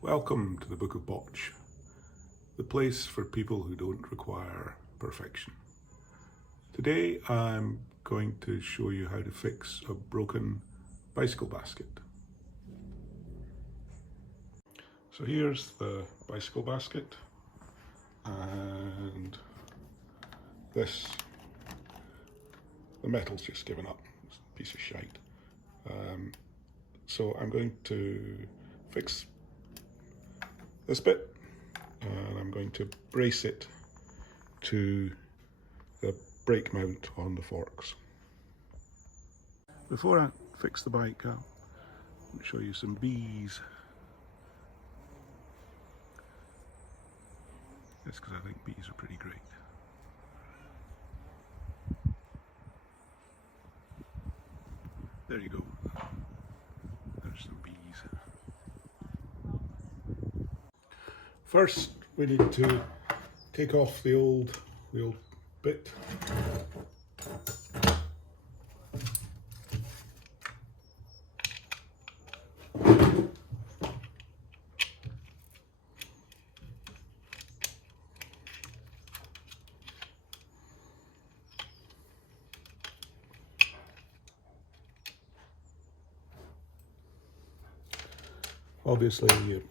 Welcome to the Book of Botch, the place for people who don't require perfection. Today I'm going to show you how to fix a broken bicycle basket. So here's the bicycle basket, and the metal's just given up. It's a piece of shite. So I'm going to fix this bit, and I'm going to brace it to the brake mount on the forks. Before I fix the bike, I'll show you some bees. That's because I think bees are pretty great. There you go. There's some bees. First, we need to take off the old bit. Obviously, you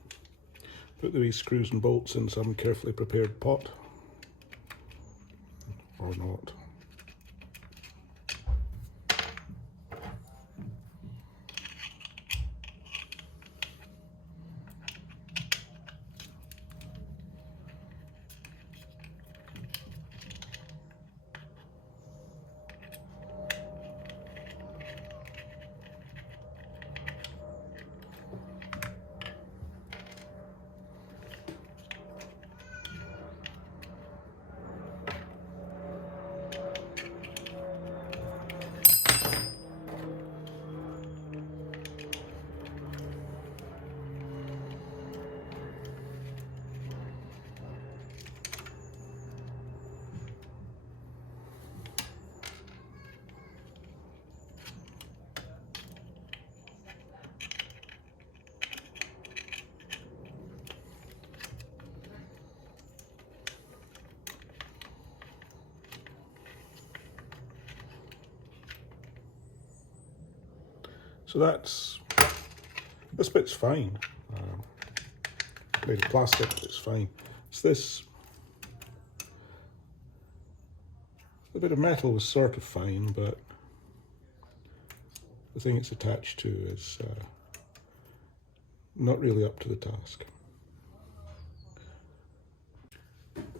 put the wee screws and bolts in some carefully prepared pot, or not. So this bit's fine. Made of plastic, but it's fine. It's this, the bit of metal was sort of fine, but the thing it's attached to is not really up to the task.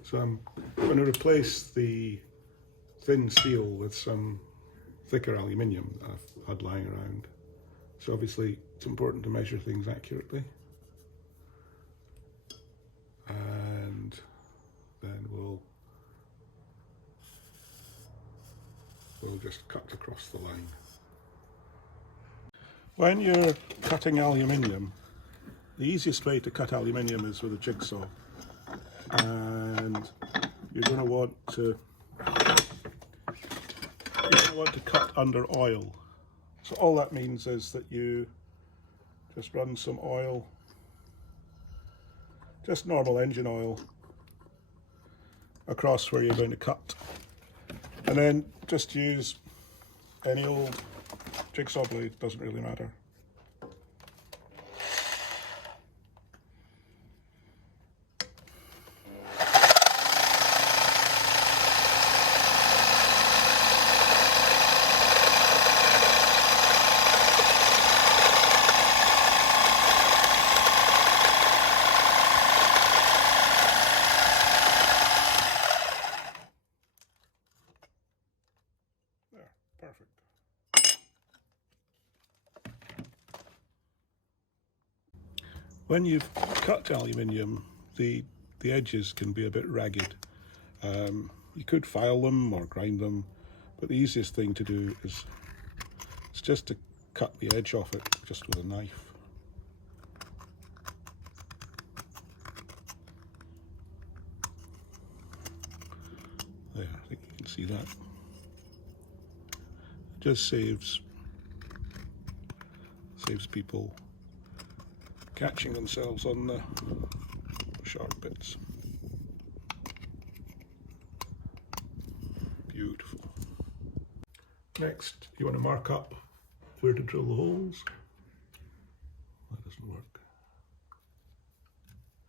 So I'm going to replace the thin steel with some thicker aluminium that I've had lying around. So obviously it's important to measure things accurately. And then we'll just cut across the line. When you're cutting aluminium, the easiest way to cut aluminium is with a jigsaw. And you're going to want to cut under oil. So all that means is that you just run some oil, just normal engine oil, across where you're going to cut. And then just use any old jigsaw blade, doesn't really matter. Perfect. When you've cut aluminium, the edges can be a bit ragged. You could file them or grind them, but the easiest thing to do is just to cut the edge off it just with a knife. There, I think you can see that. It just saves people catching themselves on the sharp bits. Beautiful. Next, you want to mark up where to drill the holes. That doesn't work.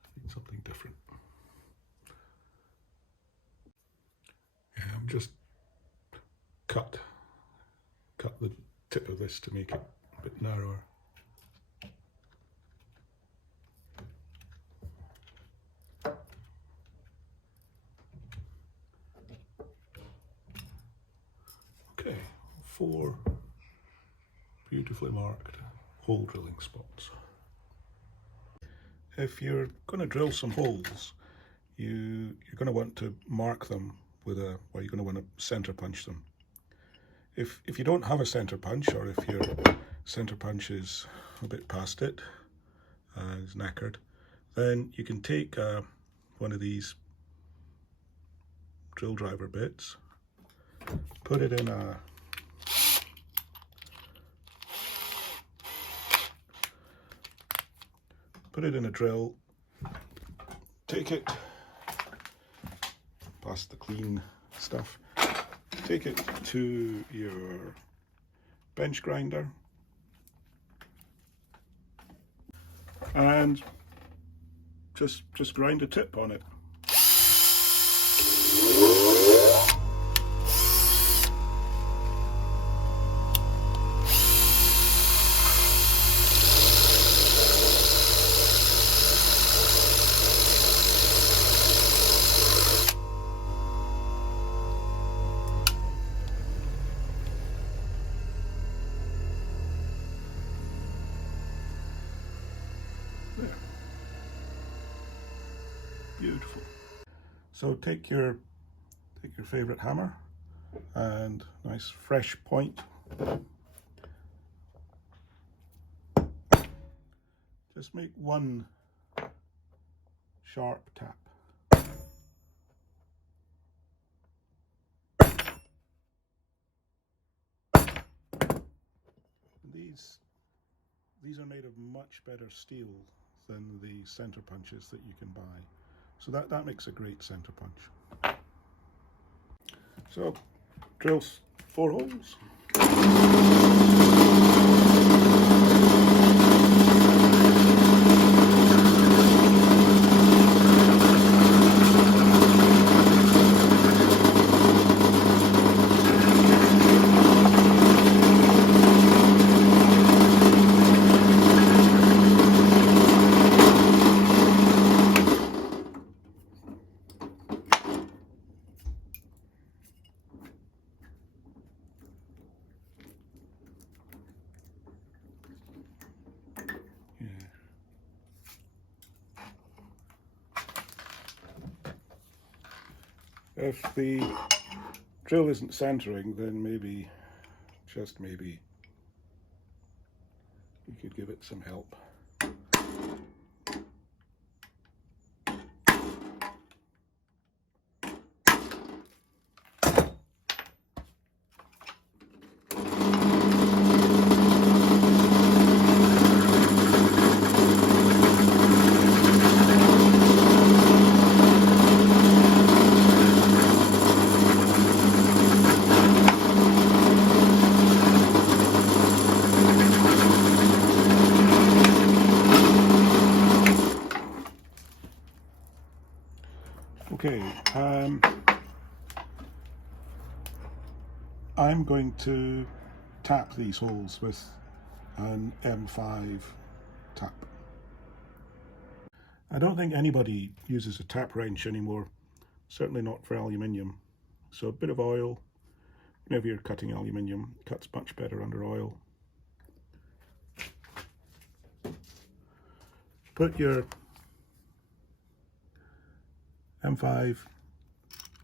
I need something different. Yeah, I'm just cut the tip of this to make it a bit narrower. Okay, 4 beautifully marked hole drilling spots. If you're going to drill some holes, you're going to want to mark them with you're going to want to center punch them. If you don't have a center punch, or if your center punch is a bit past it, is knackered, then you can take one of these drill driver bits, put it in a drill, take it past the clean stuff, take it to your bench grinder and just grind a tip on it. There. Beautiful. So take your favorite hammer and nice fresh point. Just make one sharp tap. These are made of much better steel than the center punches that you can buy. So that makes a great center punch. So drill 4 holes. If the drill isn't centering, then maybe, just maybe, you could give it some help. Okay, I'm going to tap these holes with an M5 tap. I don't think anybody uses a tap wrench anymore, certainly not for aluminium. So a bit of oil, whenever you're cutting aluminium, it cuts much better under oil. Put your M5,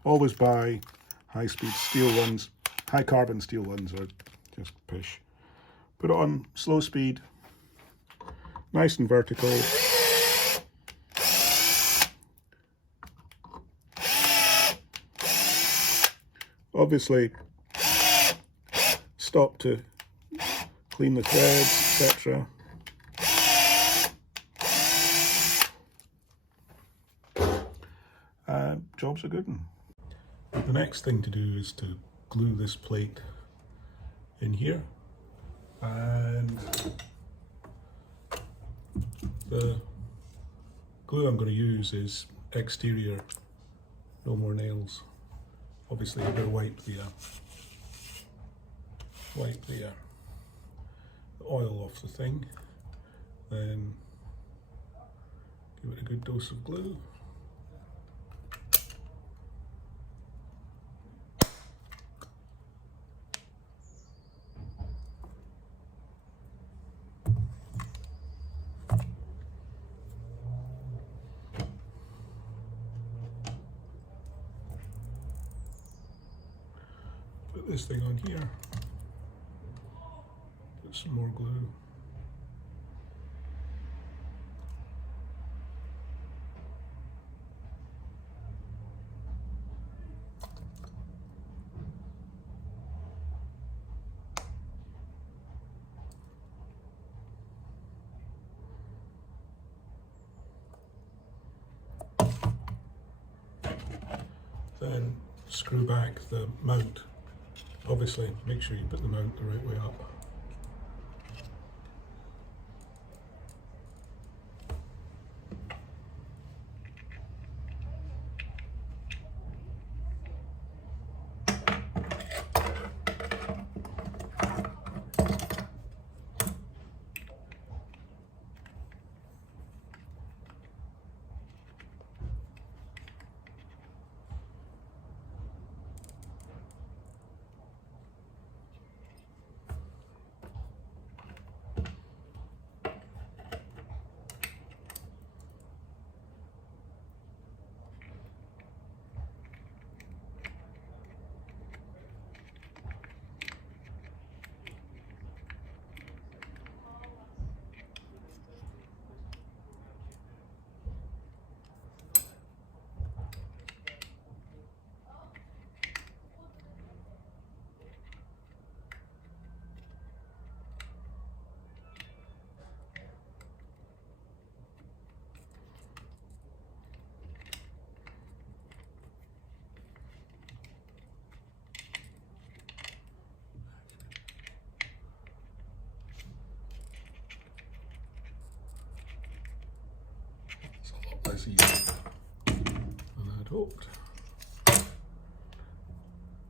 always buy high-speed steel ones. High carbon steel ones are just pish. Put it on slow speed, nice and vertical. Obviously, stop to clean the threads, etc. job's a good one. The next thing to do is to glue this plate in here, and the glue I'm going to use is exterior, no more nails. Obviously you're going to wipe the oil off the thing, then give it a good dose of glue. Put this thing on here, put some more glue. Then screw back the mount. Obviously, make sure you put the mount the right way up. It's a lot less easy than I'd hoped. If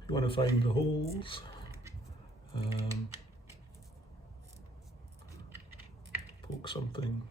you want to find the holes, poke something.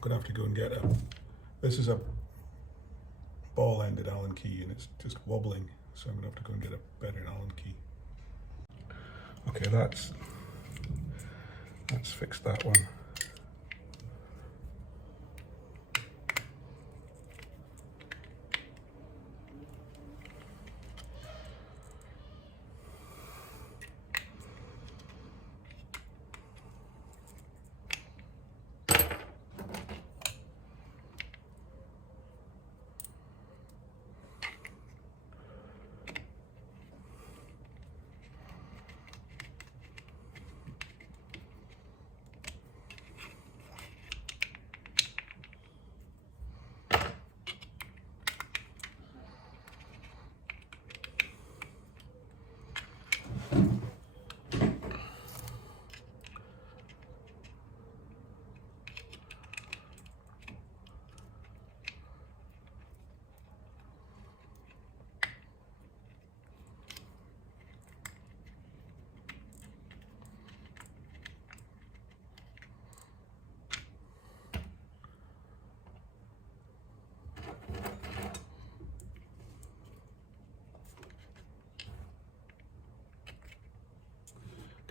going to have to go and get a, this is a ball-ended Allen key and it's just wobbling, so I'm going to have to go and get a better Allen key. Okay, that's fixed that one.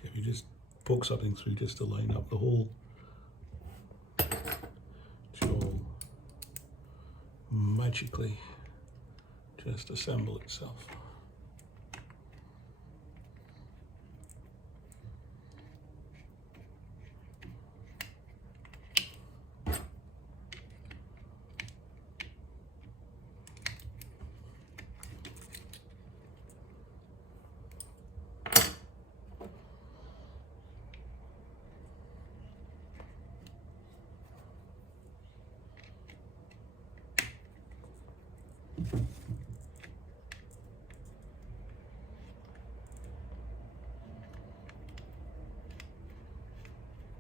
If you just poke something through just to line up the hole, it will magically just assemble itself.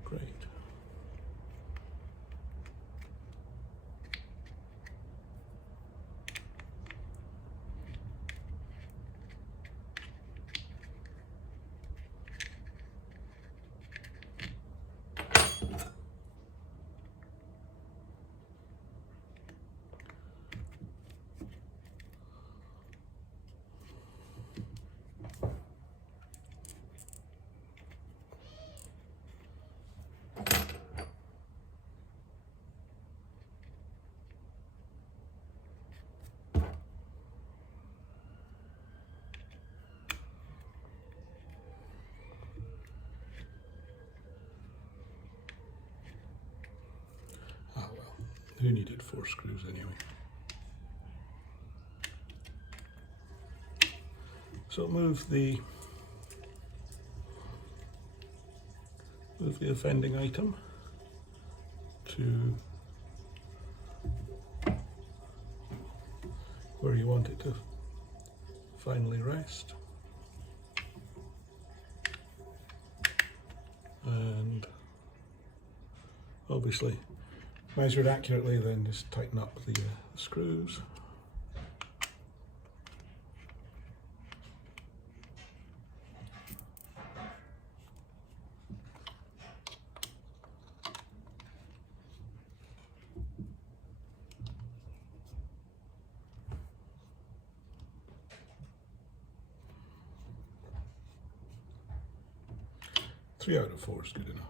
Great. Ah well, who needed 4 screws anyway? So move the offending item to where you want it to finally rest. And obviously measure it accurately, then just tighten up the screws. Three out of 4 is good enough.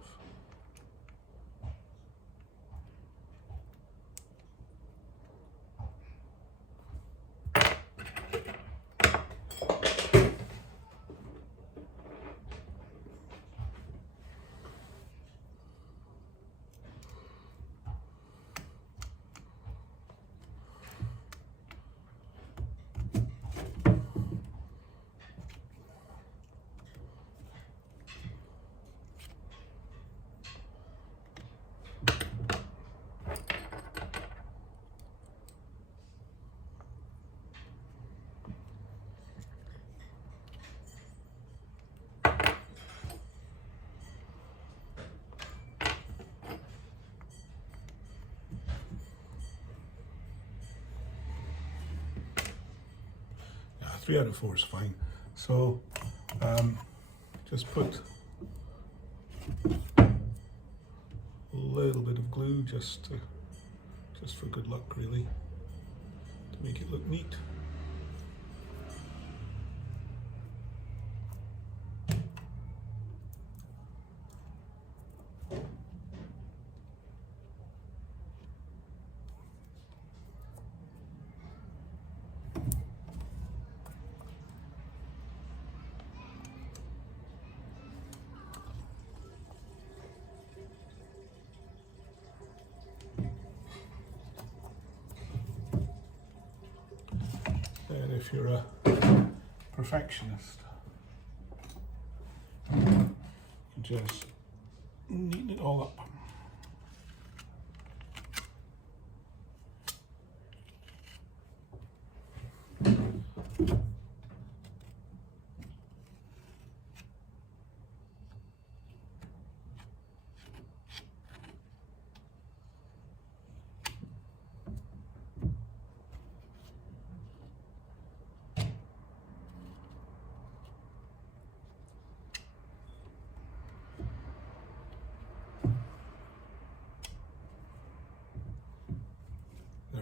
Yeah, 3 out of 4 is fine. So just put little bit of glue just for good luck, really, to make it look neat. And if you're a perfectionist, you just neaten it all up.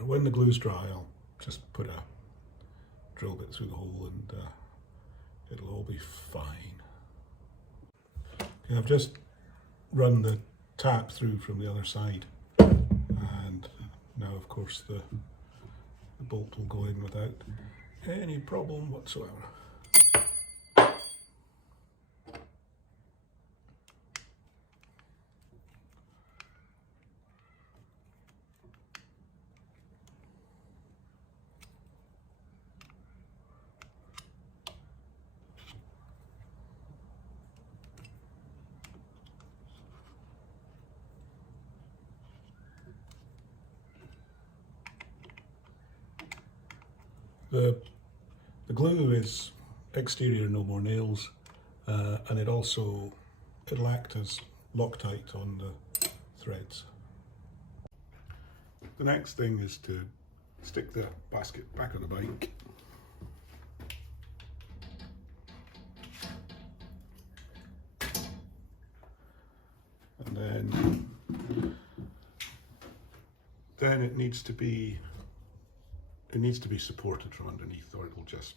When the glue's dry, I'll just put a drill bit through the hole and it'll all be fine. Okay, I've just run the tap through from the other side, and now of course the bolt will go in without any problem whatsoever. The glue is exterior no more nails, and it'll act as Loctite on the threads. The next thing is to stick the basket back on the bike. And then it needs to be supported from underneath, or it'll just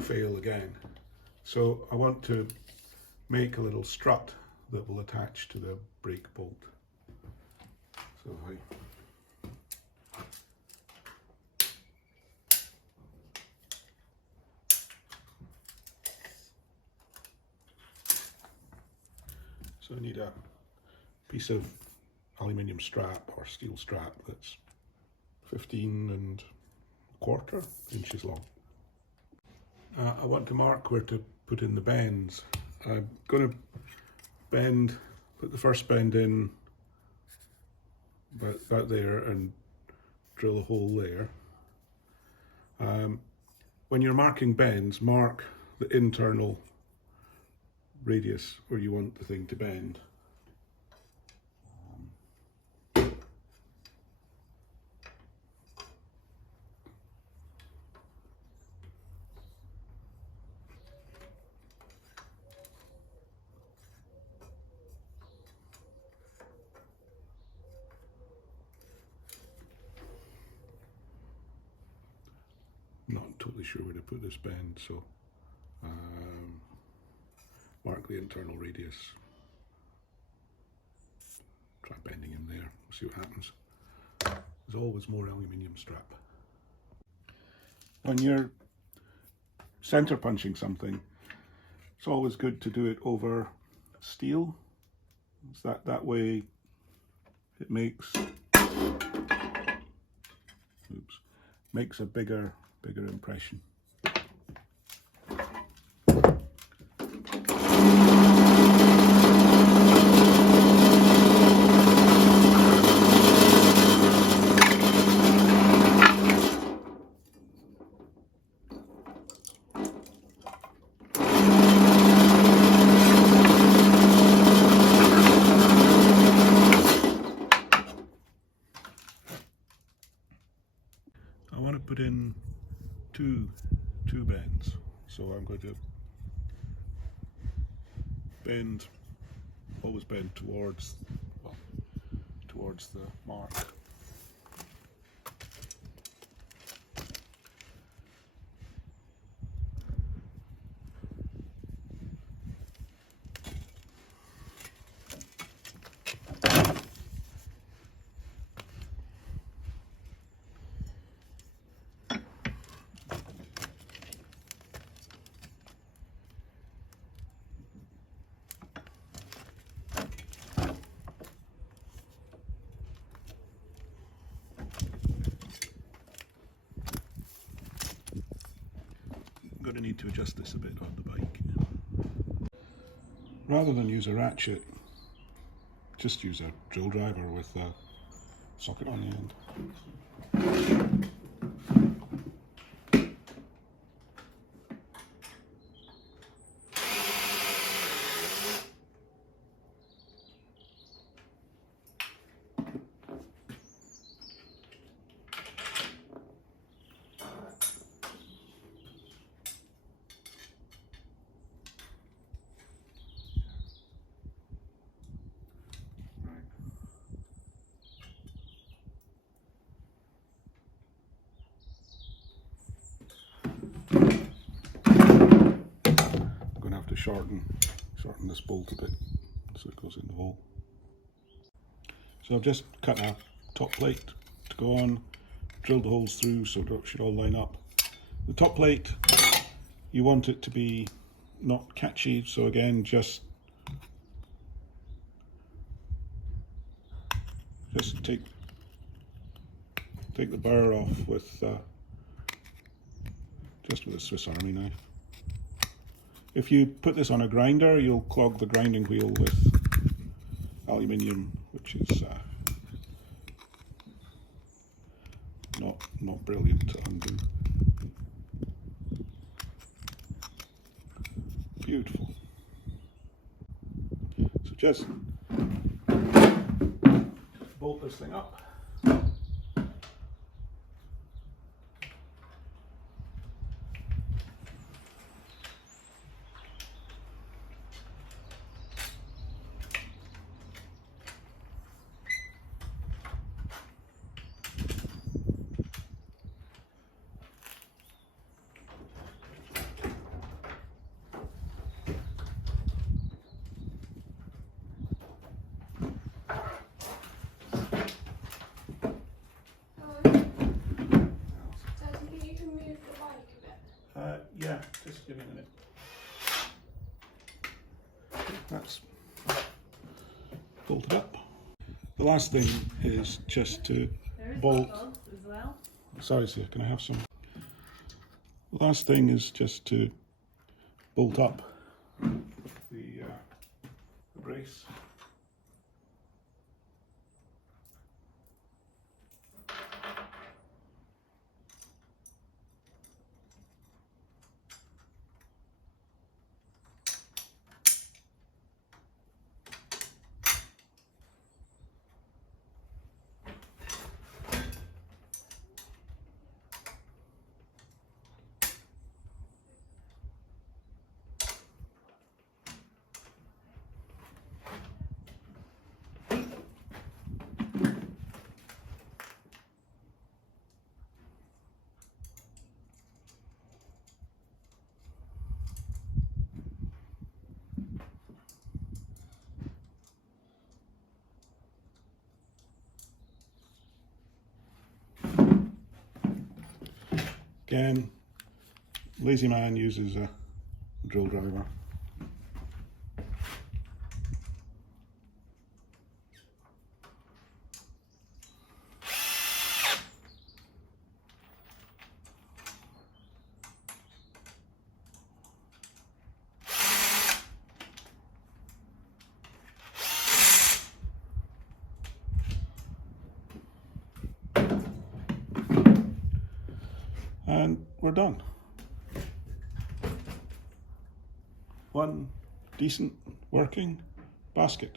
fail again. So I want to make a little strut that will attach to the brake bolt. So I need a piece of aluminium strap or steel strap that's 15¼ inches long. I want to mark where to put in the bends. I'm going to put the first bend in about there and drill a hole there. When you're marking bends, mark the internal radius where you want the thing to bend. Not totally sure where to put this bend, so mark the internal radius. Try bending in there, see what happens. There's always more aluminium strap. When you're center punching something, it's always good to do it over steel. So that way it makes a bigger impression. I want to put in two bends, so I'm going to always bend towards, well, towards the mark. I'm going to need to adjust this a bit on the bike. Rather than use a ratchet, just use a drill driver with a socket on the end. To shorten this bolt a bit so it goes in the hole. So I've just cut a top plate to go on, drilled the holes through so it should all line up. The top plate, you want it to be not catchy, so again just take the burr off with just with a Swiss Army knife. If you put this on a grinder, you'll clog the grinding wheel with aluminium, which is not brilliant to undo. Beautiful. So just bolt this thing up. Yeah, just give me a minute. That's bolted up. The last thing is just to bolt. As well. Sorry, sir, can I have some? The last thing is just to bolt up the brace. Again, lazy man uses a drill driver. And we're done. One decent working basket.